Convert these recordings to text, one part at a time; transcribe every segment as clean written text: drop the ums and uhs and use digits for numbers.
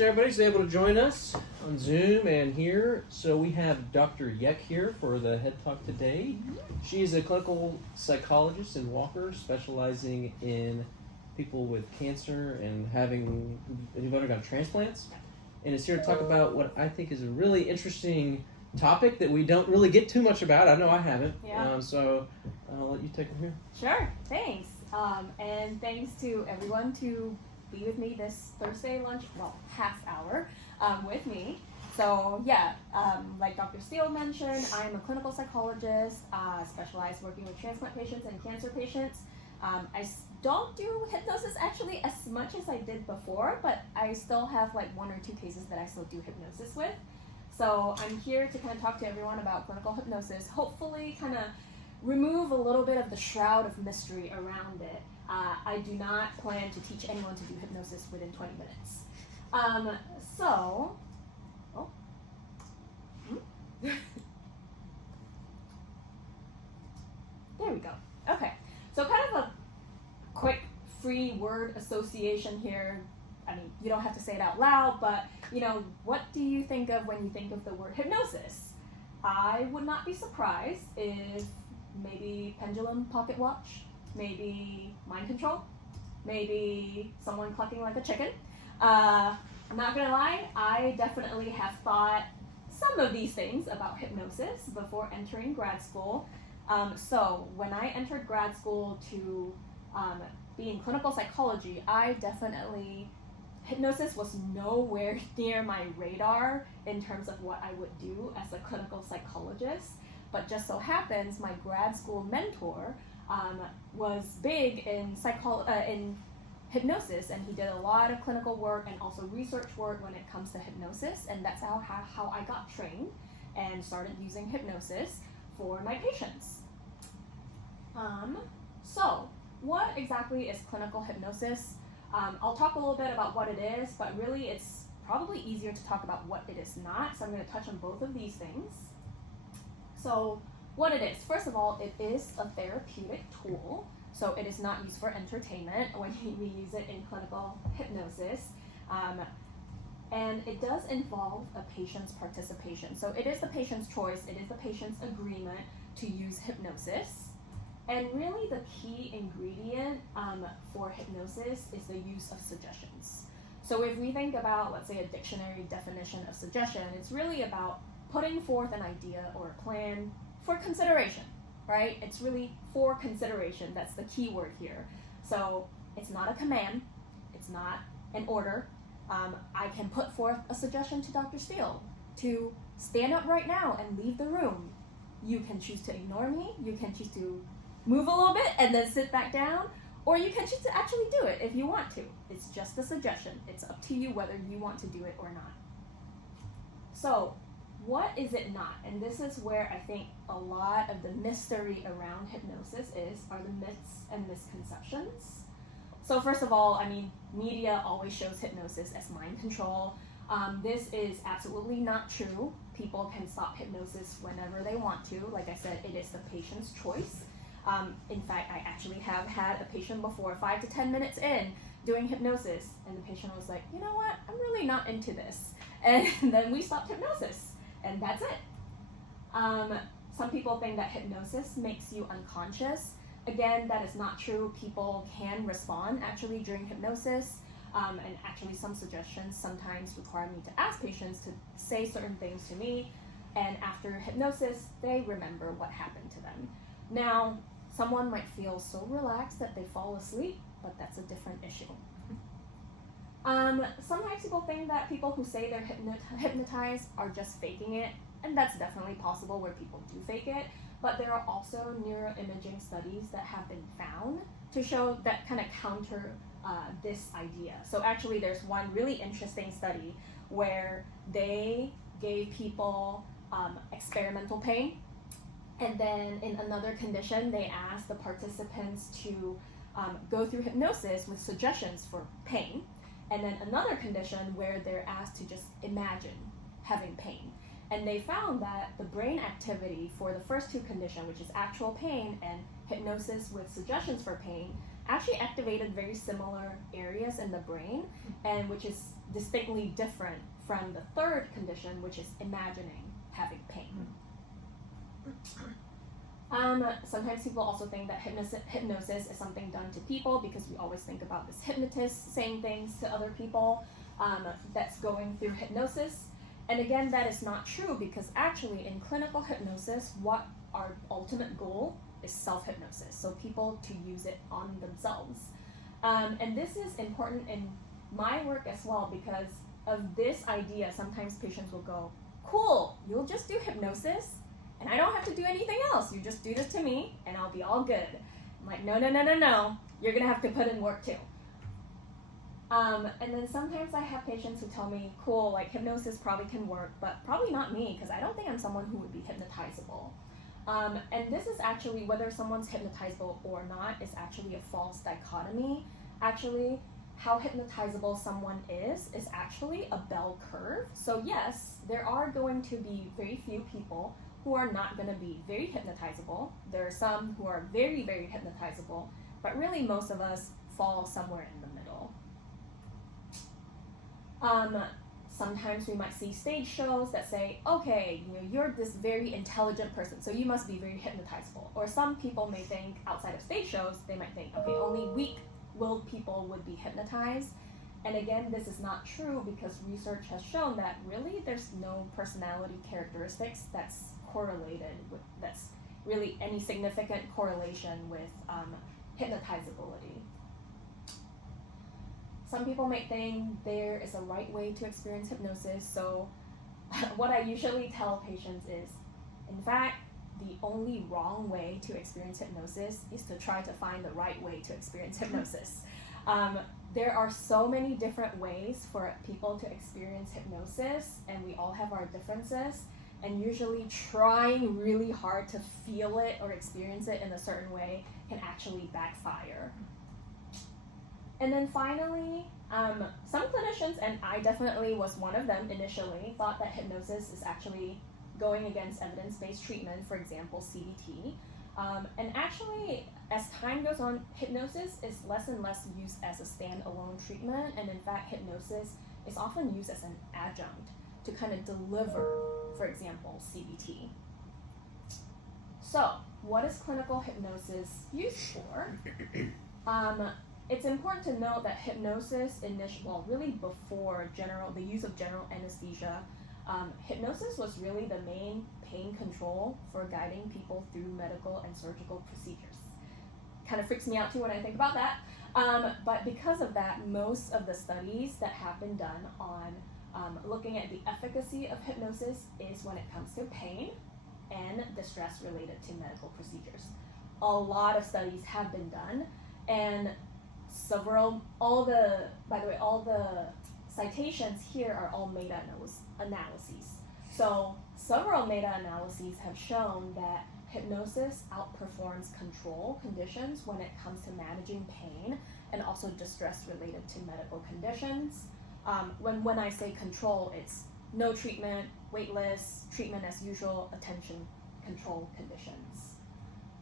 Everybody's able to join us on Zoom and here. So we have Dr. Yek here for the Head Talk today. She is a clinical psychologist in Walker, specializing in people with cancer and who've undergone transplants, and is here to talk about what I think is a really interesting topic that we don't really get too much about. I know I haven't. Yeah. So I'll let you take it from here. Sure, thanks. And thanks to everyone to be with me this Thursday lunch, half hour with me. So yeah, like Dr. Steele mentioned, I am a clinical psychologist, specialized working with transplant patients and cancer patients. I don't do hypnosis actually as much as I did before, but I still have like 1 or 2 cases that I still do hypnosis with. So I'm here to kind of talk to everyone about clinical hypnosis, hopefully kind of remove a little bit of the shroud of mystery around it. I do not plan to teach anyone to do hypnosis within 20 minutes. There we go. Okay, so kind of a quick free word association here. I mean, you don't have to say it out loud, but what do you think of when you think of the word hypnosis? I would not be surprised if maybe pendulum pocket watch, maybe mind control, maybe someone clucking like a chicken. I'm not gonna lie, I definitely have thought some of these things about hypnosis before entering grad school. So when I entered grad school to be in clinical psychology, hypnosis was nowhere near my radar in terms of what I would do as a clinical psychologist. But just so happens my grad school mentor was big in hypnosis, and he did a lot of clinical work and also research work when it comes to hypnosis, and that's how I got trained and started using hypnosis for my patients. So what exactly is clinical hypnosis? I'll talk a little bit about what it is, but really it's probably easier to talk about what it is not, so I'm going to touch on both of these things. So what it is, first of all, it is a therapeutic tool, so it is not used for entertainment when we use it in clinical hypnosis, and it does involve a patient's participation. So it is the patient's choice, it is the patient's agreement to use hypnosis. And really the key ingredient for hypnosis is the use of suggestions. So if we think about, let's say, a dictionary definition of suggestion, it's really about putting forth an idea or a plan for consideration, right? It's really for consideration. That's the key word here. So it's not a command. It's not an order. I can put forth a suggestion to Dr. Steele to stand up right now and leave the room. You can choose to ignore me. You can choose to move a little bit and then sit back down, or you can choose to actually do it if you want to. It's just a suggestion. It's up to you whether you want to do it or not. So what is it not? And this is where I think a lot of the mystery around hypnosis are the myths and misconceptions. So first of all, I mean, media always shows hypnosis as mind control. This is absolutely not true. People can stop hypnosis whenever they want to. Like I said, it is the patient's choice. In fact, I actually have had a patient before, 5 to 10 minutes in, doing hypnosis, and the patient was like, you know what, I'm really not into this. And then we stopped hypnosis, and that's it. Some people think that hypnosis makes you unconscious. Again, that is not true. People can respond actually during hypnosis, and actually some suggestions sometimes require me to ask patients to say certain things to me, and after hypnosis, they remember what happened to them. Now, someone might feel so relaxed that they fall asleep, but that's a different issue. Sometimes people think that people who say they're hypnotized are just faking it, and that's definitely possible where people do fake it, but there are also neuroimaging studies that have been found to show that kind of counter this idea. So actually there's one really interesting study where they gave people experimental pain, and then in another condition, they asked the participants to go through hypnosis with suggestions for pain. And then another condition where they're asked to just imagine having pain. And they found that the brain activity for the first two conditions, which is actual pain and hypnosis with suggestions for pain, actually activated very similar areas in the brain, and which is distinctly different from the third condition, which is imagining having pain. Sometimes people also think that hypnosis is something done to people because we always think about this hypnotist saying things to other people that's going through hypnosis. And again, that is not true because actually in clinical hypnosis, what our ultimate goal is self-hypnosis, so people to use it on themselves. And this is important in my work as well because of this idea. Sometimes patients will go, cool, you'll just do hypnosis and I don't have to do anything else. You just do this to me and I'll be all good. I'm like, no. You're gonna have to put in work too. And then sometimes I have patients who tell me, cool, like hypnosis probably can work, but probably not me because I don't think I'm someone who would be hypnotizable. And this is actually, whether someone's hypnotizable or not, is actually a false dichotomy. Actually, how hypnotizable someone is actually a bell curve. So yes, there are going to be very few people who are not going to be very hypnotizable. There are some who are very, very hypnotizable, but really most of us fall somewhere in the middle. Sometimes we might see stage shows that say, okay, you're this very intelligent person, so you must be very hypnotizable. Or some people may think, outside of stage shows, they might think, okay, only weak-willed people would be hypnotized. And again, this is not true because research has shown that really there's no personality characteristics that's correlated with, that's really any significant correlation with hypnotizability. Some people might think there is a right way to experience hypnosis, so what I usually tell patients is, in fact, the only wrong way to experience hypnosis is to try to find the right way to experience hypnosis. There are so many different ways for people to experience hypnosis, and we all have our differences, and usually trying really hard to feel it or experience it in a certain way can actually backfire. And then finally, some clinicians, and I definitely was one of them initially, thought that hypnosis is actually going against evidence-based treatment, for example, CBT. And actually, as time goes on, hypnosis is less and less used as a standalone treatment, and in fact, hypnosis is often used as an adjunct to kind of deliver, for example, CBT. So, what is clinical hypnosis used for? It's important to note that hypnosis really before the use of general anesthesia, hypnosis was really the main pain control for guiding people through medical and surgical procedures. Kind of freaks me out too when I think about that. But because of that, most of the studies that have been done on looking at the efficacy of hypnosis is when it comes to pain and distress related to medical procedures. A lot of studies have been done, and all the citations here are all meta-analyses. So several meta-analyses have shown that hypnosis outperforms control conditions when it comes to managing pain and also distress related to medical conditions. When I say control, it's no treatment, wait list, treatment as usual, attention control conditions.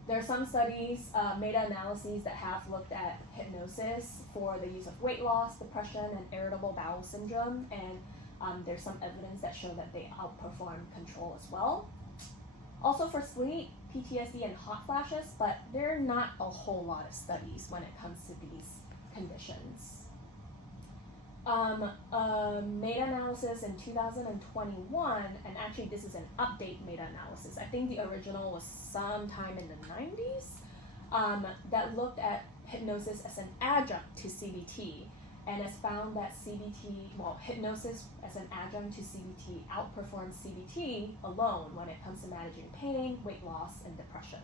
There are some studies, meta-analyses, that have looked at hypnosis for the use of weight loss, depression, and irritable bowel syndrome, and there's some evidence that show that they outperform control as well. Also for sleep, PTSD, and hot flashes, but there are not a whole lot of studies when it comes to these conditions. A meta-analysis in 2021, and actually this is an update meta-analysis, I think the original was sometime in the 90s, that looked at hypnosis as an adjunct to CBT, and has found that hypnosis as an adjunct to CBT outperforms CBT alone when it comes to managing pain, weight loss, and depression.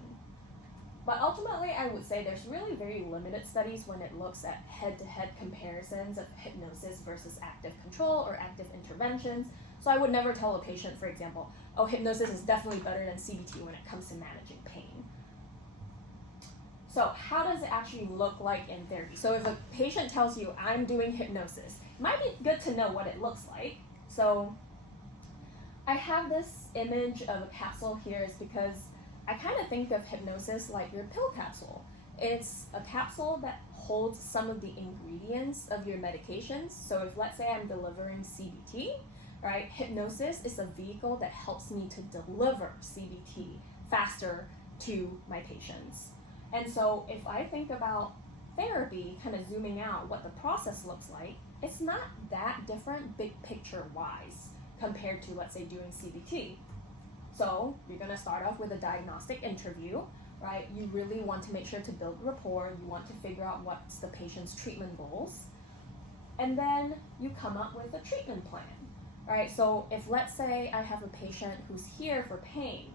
But ultimately, I would say there's really very limited studies when it looks at head-to-head comparisons of hypnosis versus active control or active interventions. So I would never tell a patient, for example, oh, hypnosis is definitely better than CBT when it comes to managing pain. So how does it actually look like in therapy? So if a patient tells you, I'm doing hypnosis, it might be good to know what it looks like. So I have this image of a capsule here is because I kind of think of hypnosis like your pill capsule. It's a capsule that holds some of the ingredients of your medications. So if, let's say, I'm delivering CBT, right, hypnosis is a vehicle that helps me to deliver CBT faster to my patients. And so if I think about therapy, kind of zooming out what the process looks like, it's not that different big picture wise compared to, let's say, doing CBT. So you're going to start off with a diagnostic interview, right? You really want to make sure to build rapport. You want to figure out what's the patient's treatment goals. And then you come up with a treatment plan, right? So if, let's say, I have a patient who's here for pain,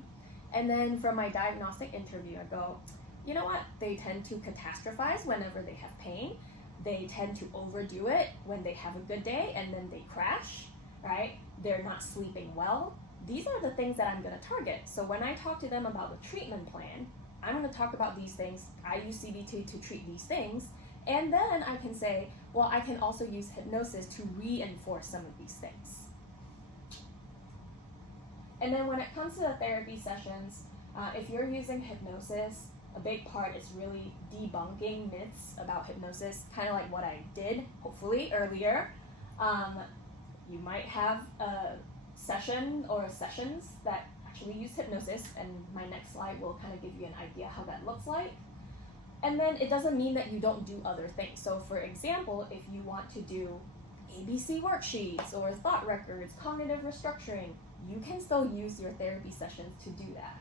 and then from my diagnostic interview, I go, you know what? They tend to catastrophize whenever they have pain. They tend to overdo it when they have a good day, and then they crash, right? They're not sleeping well. These are the things that I'm going to target. So when I talk to them about the treatment plan, I'm going to talk about these things. I use CBT to treat these things. And then I can say, well, I can also use hypnosis to reinforce some of these things. And then when it comes to the therapy sessions, if you're using hypnosis, a big part is really debunking myths about hypnosis, kind of like what I did, hopefully, earlier. You might have a session or sessions that actually use hypnosis, and my next slide will kind of give you an idea how that looks like. And then it doesn't mean that you don't do other things. So for example, if you want to do ABC worksheets or thought records, cognitive restructuring, you can still use your therapy sessions to do that.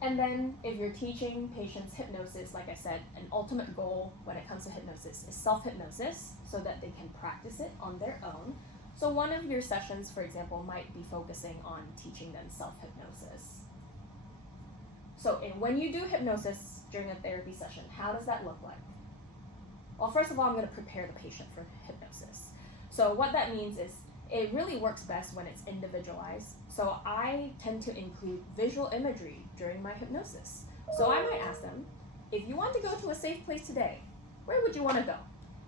And then if you're teaching patients hypnosis, like I said, an ultimate goal when it comes to hypnosis is self-hypnosis so that they can practice it on their own. So one of your sessions, for example, might be focusing on teaching them self-hypnosis. So when you do hypnosis during a therapy session, how does that look like? Well, first of all, I'm going to prepare the patient for hypnosis. So what that means is it really works best when it's individualized. So I tend to include visual imagery during my hypnosis. So I might ask them, if you want to go to a safe place today, where would you want to go?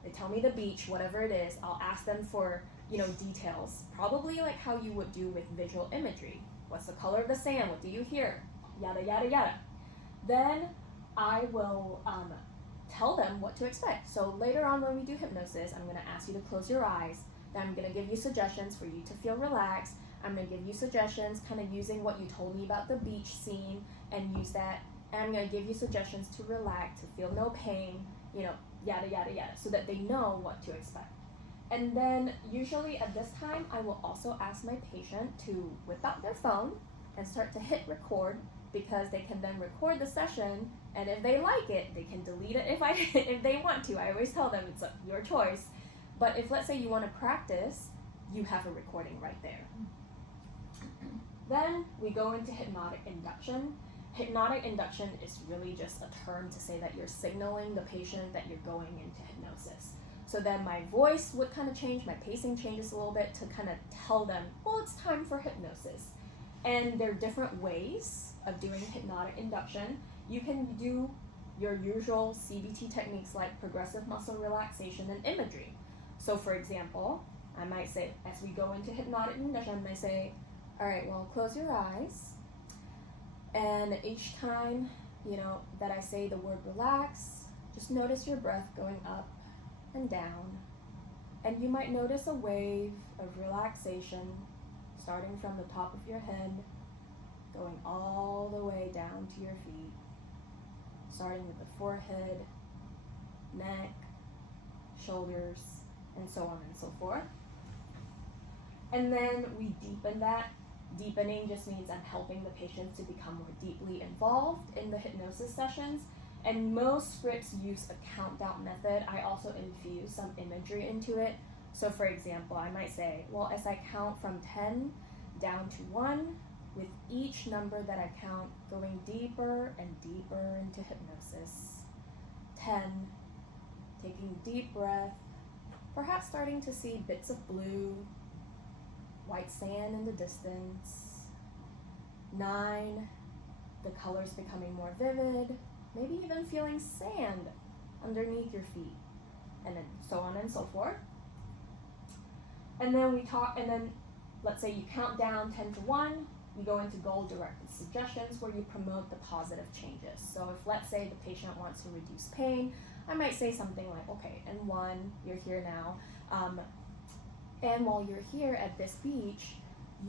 They tell me the beach, whatever it is. I'll ask them for, details, probably like how you would do with visual imagery. What's the color of the sand? What do you hear? Yada, yada, yada. Then I will tell them what to expect. So later on when we do hypnosis, I'm going to ask you to close your eyes. Then I'm going to give you suggestions for you to feel relaxed. I'm going to give you suggestions kind of using what you told me about the beach scene and use that. And I'm going to give you suggestions to relax, to feel no pain, yada, yada, yada, so that they know what to expect. And then usually at this time, I will also ask my patient to whip out their phone and start to hit record, because they can then record the session, and if they like it, they can delete it if they want to. I always tell them it's your choice. But if, let's say, you want to practice, you have a recording right there. Then we go into hypnotic induction. Hypnotic induction is really just a term to say that you're signaling the patient that you're going into hypnosis. So then my voice would kind of change, my pacing changes a little bit to kind of tell them, well, it's time for hypnosis. And there are different ways of doing hypnotic induction. You can do your usual CBT techniques like progressive muscle relaxation and imagery. So for example, I might say, as we go into hypnotic induction, I might say, all right, well, close your eyes. And each time, that I say the word relax, just notice your breath going up and down. And you might notice a wave of relaxation starting from the top of your head, going all the way down to your feet, starting with the forehead, neck, shoulders, and so on and so forth. And then we deepen that. Deepening just means I'm helping the patients to become more deeply involved in the hypnosis sessions. And most scripts use a countdown method. I also infuse some imagery into it. So for example, I might say, well, as I count from 10 down to 1, with each number that I count going deeper and deeper into hypnosis. 10, taking a deep breath, perhaps starting to see bits of blue, white sand in the distance. 9, the colors becoming more vivid, maybe even feeling sand underneath your feet, and then so on and so forth. And then let's say you count down 10 to 1, you go into goal-directed suggestions where you promote the positive changes. So if, let's say, the patient wants to reduce pain, I might say something like, okay, and one, you're here now, and while you're here at this beach,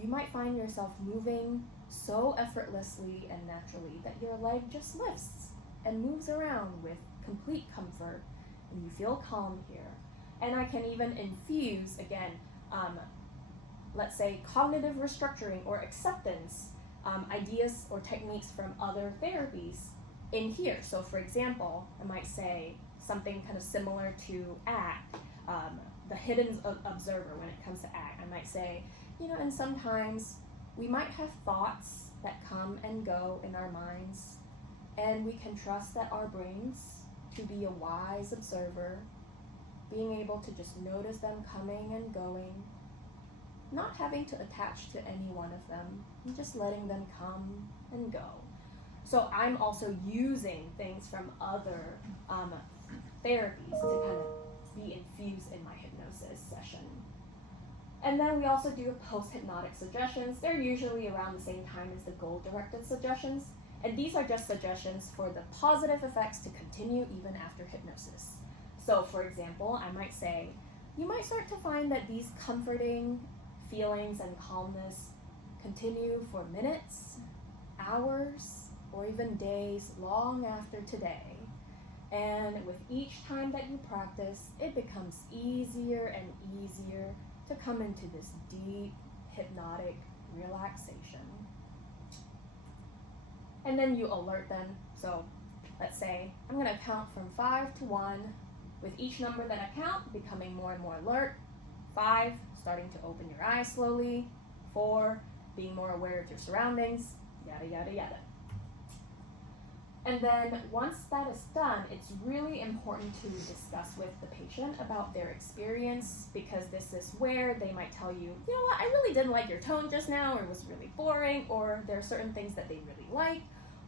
you might find yourself moving so effortlessly and naturally that your leg just lifts and moves around with complete comfort, and you feel calm here. And I can even infuse, again, let's say cognitive restructuring or acceptance ideas or techniques from other therapies in here. So for example, I might say something kind of similar to ACT, the hidden observer when it comes to ACT. I might say, and sometimes we might have thoughts that come and go in our minds, and we can trust that our brains to be a wise observer, being able to just notice them coming and going, not having to attach to any one of them, and just letting them come and go. So I'm also using things from other therapies to kind of be infused in my hypnosis session. And then we also do post-hypnotic suggestions. They're usually around the same time as the goal-directed suggestions. And these are just suggestions for the positive effects to continue even after hypnosis. So for example, I might say, you might start to find that these comforting feelings and calmness continue for minutes, hours, or even days long after today. And with each time that you practice, it becomes easier and easier to come into this deep, hypnotic relaxation. And then you alert them. So let's say I'm going to count from 5 to 1, with each number that I count becoming more and more alert. 5, starting to open your eyes slowly. 4, being more aware of your surroundings, yada, yada, yada. And then once that is done, it's really important to discuss with the patient about their experience, because this is where they might tell you, you know what, I really didn't like your tone just now, or it was really boring, or there are certain things that they really like,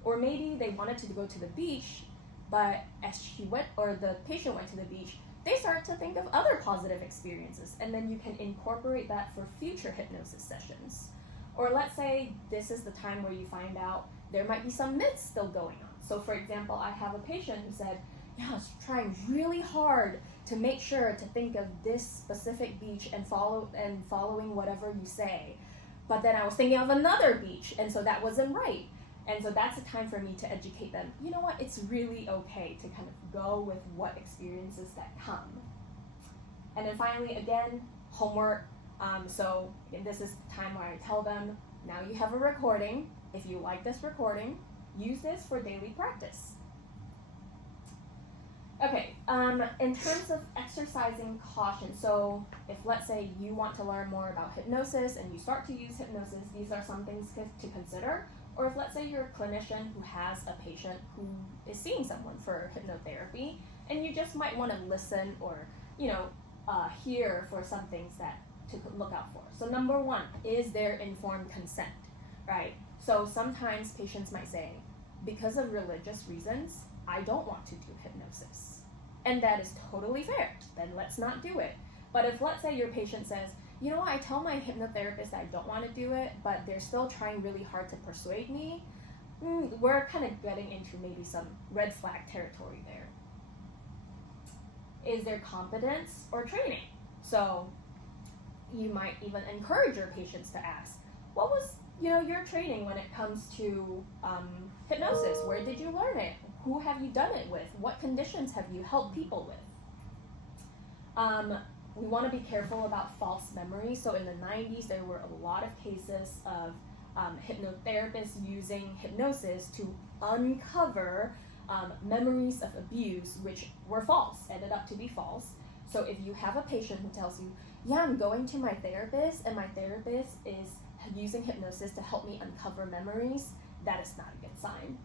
or maybe they wanted to go to the beach, but as she went, or the patient went to the beach, they start to think of other positive experiences, and then you can incorporate that for future hypnosis sessions. Or let's say this is the time where you find out there might be some myths still going on. So for example, I have a patient who said, I was trying really hard to make sure to think of this specific beach and following whatever you say. But then I was thinking of another beach, and so that wasn't right. And so that's a time for me to educate them. You know what, it's really okay to kind of go with what experiences that come. And then finally, again, homework. So this is the time where I tell them, now you have a recording. If you like this recording, use this for daily practice. Okay, in terms of exercising caution, so if let's say you want to learn more about hypnosis and you start to use hypnosis, these are some things to consider. Or if let's say you're a clinician who has a patient who is seeing someone for hypnotherapy, and you just might want to listen or, hear for some things that to look out for. So number 1, is there informed consent, right? So sometimes patients might say, because of religious reasons, I don't want to do hypnosis. And that is totally fair. Then let's not do it. But if let's say your patient says, you know what, I tell my hypnotherapist I don't want to do it, but they're still trying really hard to persuade me, we're kind of getting into maybe some red flag territory there. Is there competence or training? So you might even encourage your patients to ask, what was your training when it comes to hypnosis? Where did you learn it? Who have you done it with? What conditions have you helped people with? We want to be careful about false memories. So in the 90s, there were a lot of cases of hypnotherapists using hypnosis to uncover memories of abuse, which were false, ended up to be false. So if you have a patient who tells you, yeah, I'm going to my therapist, and my therapist is using hypnosis to help me uncover memories, that is not a good sign.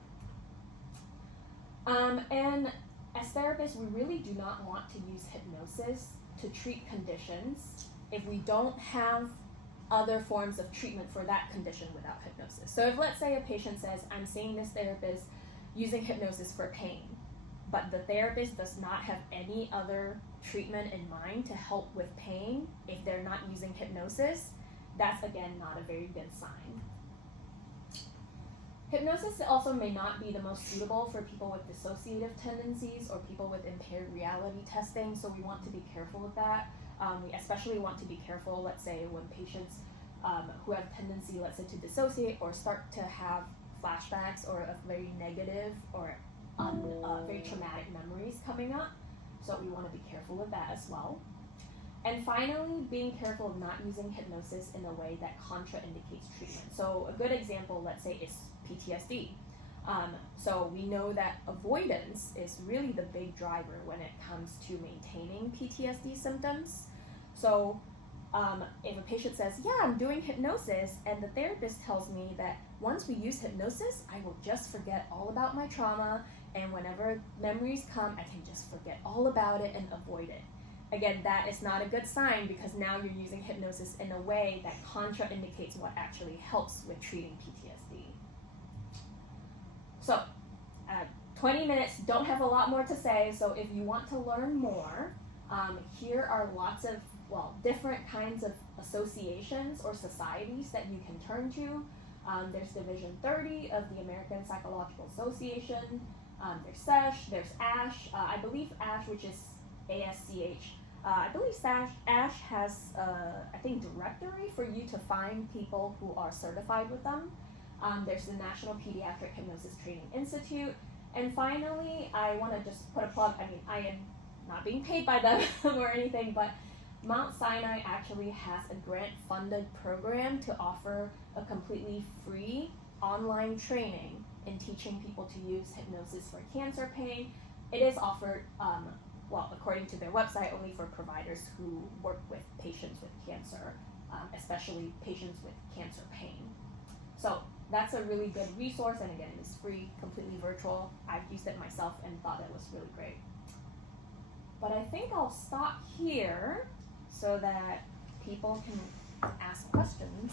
And as therapists, we really do not want to use hypnosis to treat conditions if we don't have other forms of treatment for that condition without hypnosis. So if let's say a patient says, I'm seeing this therapist using hypnosis for pain, but the therapist does not have any other treatment in mind to help with pain if they're not using hypnosis, that's again not a very good sign. Hypnosis also may not be the most suitable for people with dissociative tendencies or people with impaired reality testing, so we want to be careful with that. We especially want to be careful, let's say, when patients who have tendency, let's say, to dissociate or start to have flashbacks or a very negative or very traumatic memories coming up. So we want to be careful with that as well. And finally, being careful of not using hypnosis in a way that contraindicates treatment. So a good example, let's say, is PTSD. So we know that avoidance is really the big driver when it comes to maintaining PTSD symptoms. So if a patient says, yeah, I'm doing hypnosis, and the therapist tells me that once we use hypnosis, I will just forget all about my trauma, and whenever memories come, I can just forget all about it and avoid it. Again, that is not a good sign because now you're using hypnosis in a way that contraindicates what actually helps with treating PTSD. So, 20 minutes, don't have a lot more to say, so if you want to learn more, here are lots of, different kinds of associations or societies that you can turn to. There's Division 30 of the American Psychological Association, there's SESH, there's ASH, I believe ASH, which is ASCH, I believe ASH has directory for you to find people who are certified with them. There's the National Pediatric Hypnosis Training Institute. And finally, I want to just put a plug. I mean, I am not being paid by them or anything, but Mount Sinai actually has a grant-funded program to offer a completely free online training in teaching people to use hypnosis for cancer pain. It is offered, according to their website, only for providers who work with patients with cancer, especially patients with cancer pain. So that's a really good resource, and again, it's free, completely virtual. I've used it myself and thought it was really great. But I think I'll stop here so that people can ask questions.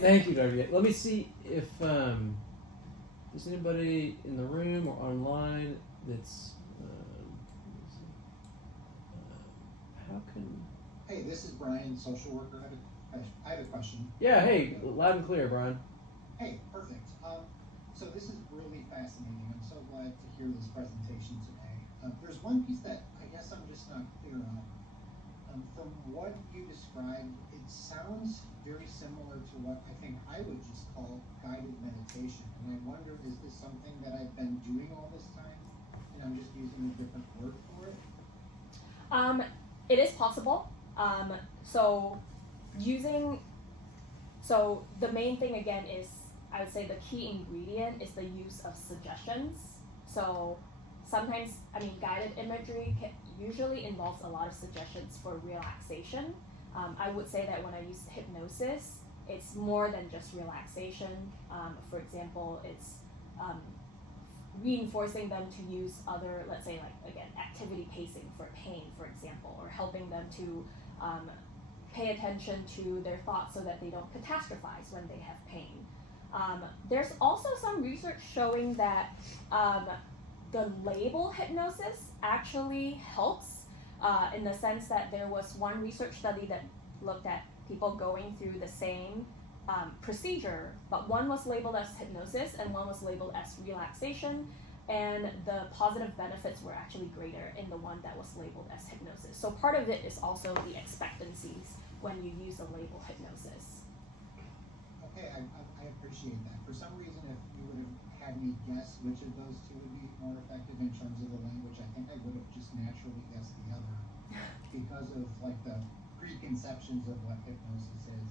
Thank you, Dr. Yek. Let me see if there's anybody in the room or online that's. How can? Hey, this is Brian, social worker. I have a question. Yeah. Hey, loud and clear, Brian. Hey, perfect. So this is really fascinating. I'm so glad to hear this presentation today. There's one piece that I guess I'm just not clear on. From what you described, it sounds very similar to what I think I would just call guided meditation. And I wonder, is this something that I've been doing all this time, and I'm just using a different word for it? It is possible. So the main thing again is, I would say the key ingredient is the use of suggestions. So sometimes, guided imagery usually involves a lot of suggestions for relaxation. I would say that when I use hypnosis, it's more than just relaxation. For example, it's reinforcing them to use other, let's say, activity pacing for pain, for example, or helping them to pay attention to their thoughts so that they don't catastrophize when they have pain. There's also some research showing that the label hypnosis actually helps in the sense that there was one research study that looked at people going through the same procedure, but one was labeled as hypnosis and one was labeled as relaxation, and the positive benefits were actually greater in the one that was labeled as hypnosis. So part of it is also the expectancies when you use a label hypnosis. Okay, I appreciate that. For some reason, if you would have had me guess which of those two would be more effective in terms of the language, I think I would have just naturally guessed the other because of the preconceptions of what hypnosis is.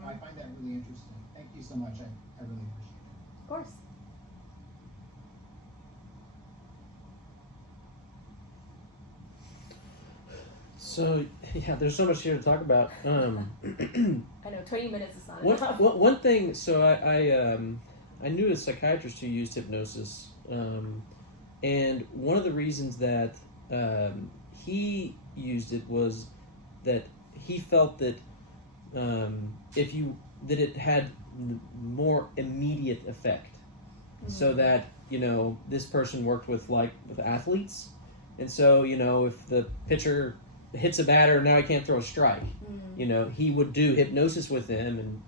I find that really interesting. Thank you so much. I really appreciate it. Of course. So yeah, there's so much here to talk about. I know 20 minutes is not enough. One thing. So I knew a psychiatrist who used hypnosis, and one of the reasons that he used it was that he felt that that it had more immediate effect, so that this person worked with athletes, and so if the pitcher hits a batter, now he can't throw a strike. He would do hypnosis with them, and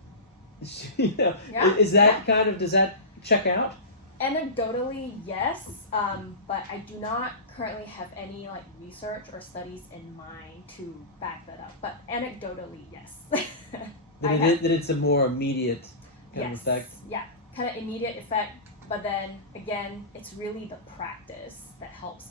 you know, Yeah, is that kind of, does that check out? Anecdotally, yes, but I do not currently have any like research or studies in mind to back that up. But anecdotally, yes. That it's a more immediate kind of effect? Yeah, kind of immediate effect. But then again, it's really the practice that helps.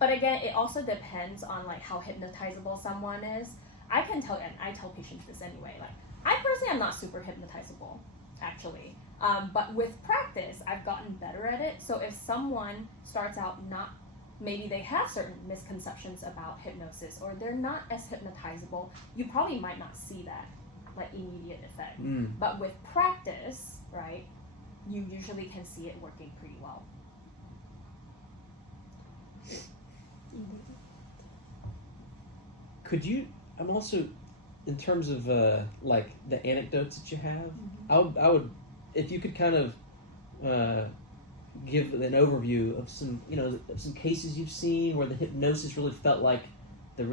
But again, it also depends on like how hypnotizable someone is. I can tell, and I tell patients this anyway. Like, I personally am not super hypnotizable, actually. But with practice, I've gotten better at it. So if someone starts out not, maybe they have certain misconceptions about hypnosis, or they're not as hypnotizable, you probably might not see that like immediate effect. But with practice, right, you usually can see it working pretty well. Could you, I'm also, in terms of like the anecdotes that you have, I would, if you could kind of give an overview of some, you know, of some cases you've seen where the hypnosis really felt like the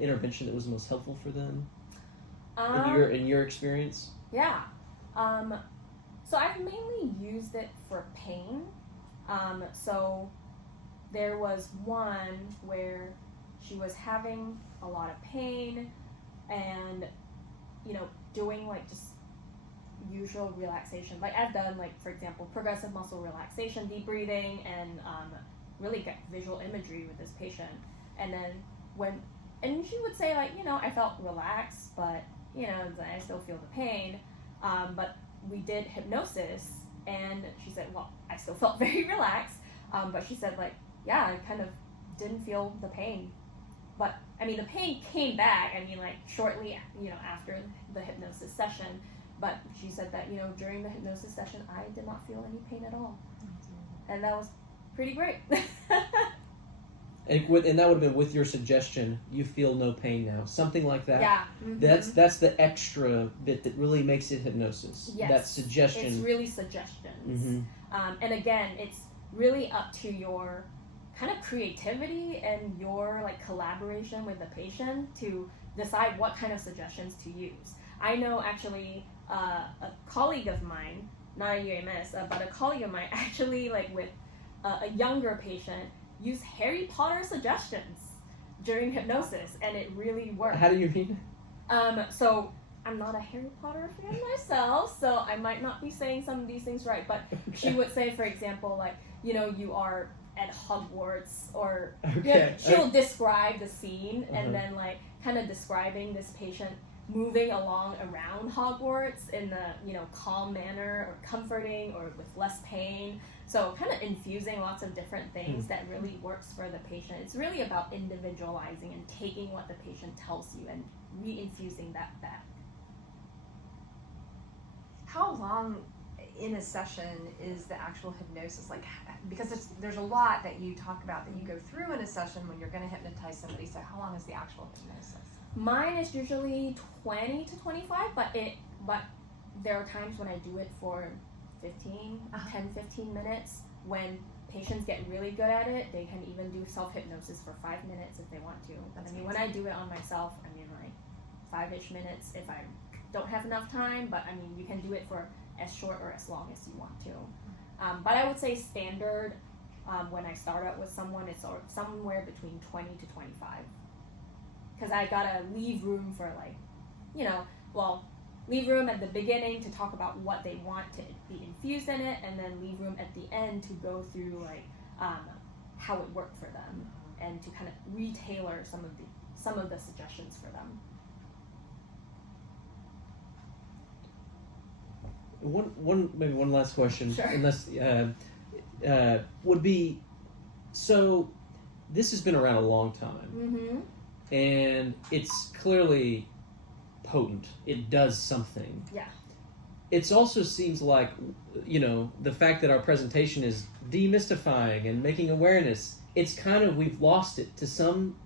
intervention that was most helpful for them in your experience. Yeah. So I've mainly used it for pain. So there was one where she was having a lot of pain and, you know, doing like just usual relaxation. Like I've done like, for example, progressive muscle relaxation, deep breathing, and really get visual imagery with this patient. And then and she would say like, you know, I felt relaxed, but, you know, I still feel the pain. But we did hypnosis, and she said, well, I still felt very relaxed. But she said like, yeah, I kind of didn't feel the pain. But I mean, the pain came back, I mean, like shortly, you know, after the hypnosis session. But she said that, you know, during the hypnosis session, I did not feel any pain at all. And that was pretty great. And that would have been with your suggestion, you feel no pain now. Something like that. Yeah. That's the extra bit that really makes it hypnosis. Yes. That suggestion. It's really suggestions. And again, it's really up to your kind of creativity and your like collaboration with the patient to decide what kind of suggestions to use. I know actually a colleague of mine, not a UMS, but a colleague of mine actually like with a younger patient used Harry Potter suggestions during hypnosis, and it really worked. How do you mean? So I'm not a Harry Potter fan myself, so I might not be saying some of these things right, but she would say, for example, like, you know, you are at Hogwarts, or you know, she'll describe the scene, and then like kind of describing this patient moving along around Hogwarts in the, you know, calm manner or comforting or with less pain. So kind of infusing lots of different things that really works for the patient. It's really about individualizing and taking what the patient tells you and re-infusing that back. How long in a session is the actual hypnosis? Like, because there's a lot that you talk about that you go through in a session when you're going to hypnotize somebody. So how long is the actual hypnosis? Mine is usually 20 to 25, but there are times when I do it for 10-15 minutes. When patients get really good at it, they can even do self-hypnosis for 5 minutes if they want to. I mean, when I do it on myself, I mean, like 5-ish minutes if I don't have enough time, but I mean, you can do it for as short or as long as you want to. But I would say standard, when I start out with someone, it's somewhere between 20 to 25. Because I gotta leave room for like, you know, leave room at the beginning to talk about what they want to be infused in it, and then leave room at the end to go through like how it worked for them, and to kind of retailor some of the suggestions for them. Maybe one last question, Sure. unless would be, so this has been around a long time, and it's clearly potent. It does something. Yeah. It also seems like, you know, the fact that our presentation is demystifying and making awareness, it's kind of, we've lost it to some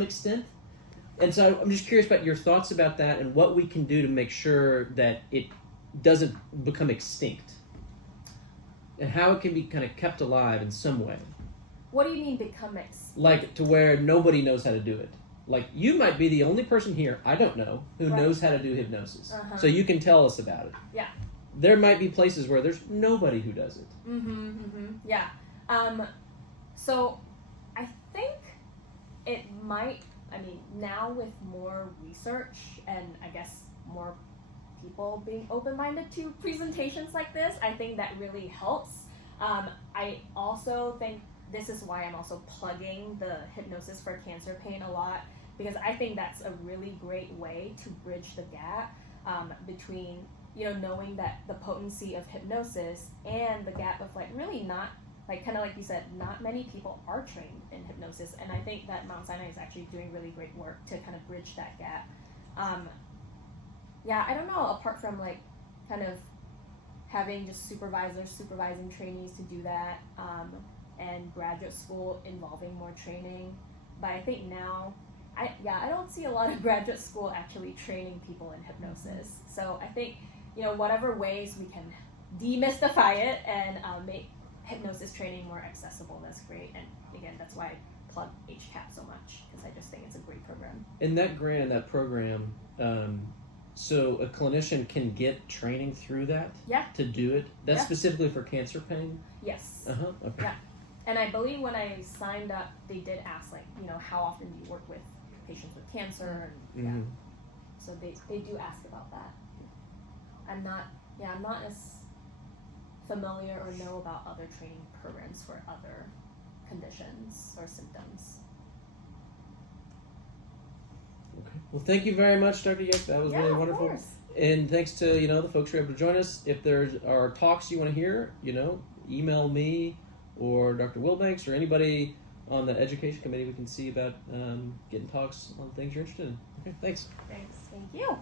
extent. And so I'm just curious about your thoughts about that and what we can do to make sure that it doesn't become extinct, and how it can be kind of kept alive in some way. What do you mean become Like to where nobody knows how to do it. like you might be the only person here I don't know who Right. knows how to do hypnosis. Uh-huh. So you can tell us about it. Yeah. There might be places where there's nobody who does it. Yeah. So I think it might, I mean, now with more research and I guess more people being open-minded to presentations like this, I think that really helps. I also think this is why I'm also plugging the Hypnosis for Cancer Pain a lot, because I think that's a really great way to bridge the gap between, you know, knowing that the potency of hypnosis and the gap of like really not, like kind of like you said, not many people are trained in hypnosis, and I think that Mount Sinai is actually doing really great work to kind of bridge that gap. Yeah, I don't know, apart from like kind of having just supervisors supervising trainees to do that, and graduate school involving more training, but I think now I don't see a lot of graduate school actually training people in hypnosis. So I think, you know, whatever ways we can demystify it and make hypnosis training more accessible, that's great. And again, that's why I plug HCAP so much, because I just think it's a great program. In that grant and that program, so a clinician can get training through that Yeah. to do it. That's Yeah. specifically for cancer pain. Yes. Okay. Yeah. And I believe when I signed up, they did ask, like, you know, how often do you work with patients with cancer? And yeah, Mhm. so they do ask about that. I'm not as familiar or know about other training programs for other conditions or symptoms. Okay. Well, thank you very much, Dr. Yek. That was really Of wonderful. course. And thanks to the folks who are able to join us. If there are talks you want to hear, email me or Dr. Wilbanks or anybody on the education committee. We can see about getting talks on things you're interested in. Okay, thanks. Thanks. Thank you.